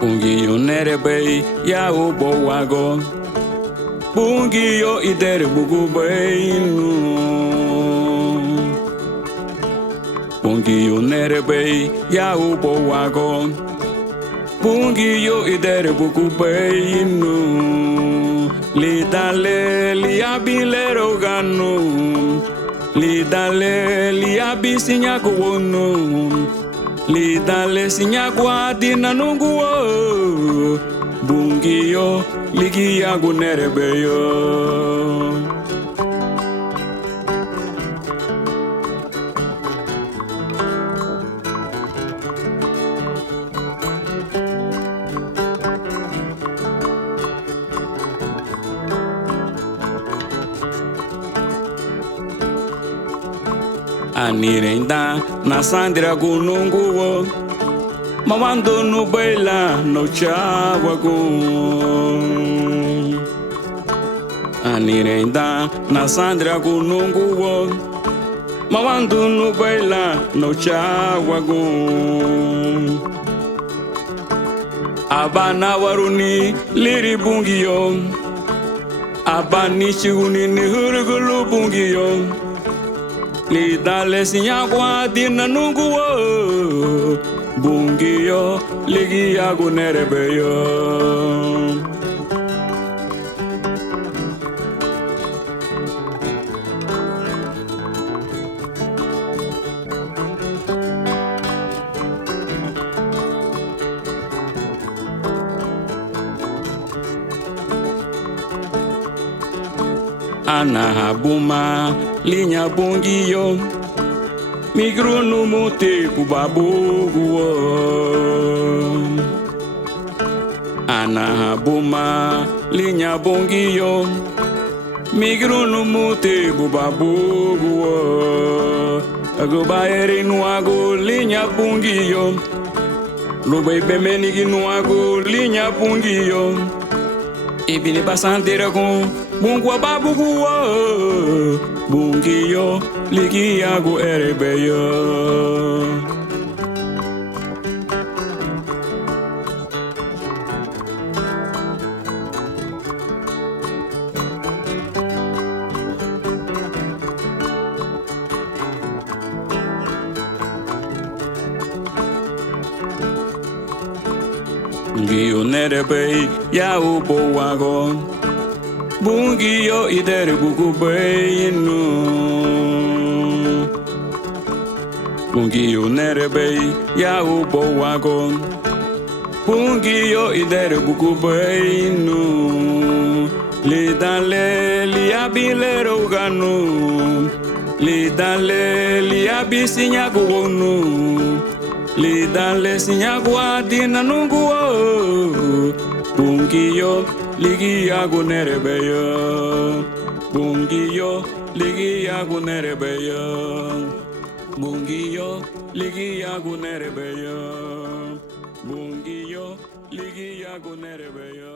Bungiyo nerebei ya ubo wago, bungiyo idere bugubeinu. Bungiyo nerebei ya ubo wago, bungiyo idere bugubeinu. Lidale liabilero ganu, lidale liabisinya kuwonu. Lidale sinyakwa dina nunguo, bungiyo ligi yagu nerebeyo. Anirenda na sandra gununguo, mamando no baila no chawago. Anirenda na sandra gununguo, mamando no baila no chawago. Abana waruni liri bungiyo, abani chiguni ni hurugulu bungiyo. Lidale sinyakwa dina nunguo, bungiyo ligi yagu nerebeyo. Anahabuma linya bungiyo, migronu mute bubabuguo. Anahabuma linya bungiyo, migronu mute bubabuguo. Agobayeri nuago linya bungiyo, lubebe menigi nuago linya bungiyo. Ibini basantera kon bungwa babuguo, bungiyo ligi yagu erebeyo. Bungiyo nerebei ya ubo wago, bungiyo idere bugubeinu. Bungiyo nerebei ya ubo wago, bungiyo idere bugubeinu. Lidale liabilero ganu, lidale liabisinya kuwonu. Lidale sinyakwa dina nunguo, bungiyo ligi yagu nerebeyo. Bungiyo ligi yagu nerebeyo. Bungiyo ligi yagu nerebeyo. Bungiyo ligi yagu nerebeyo.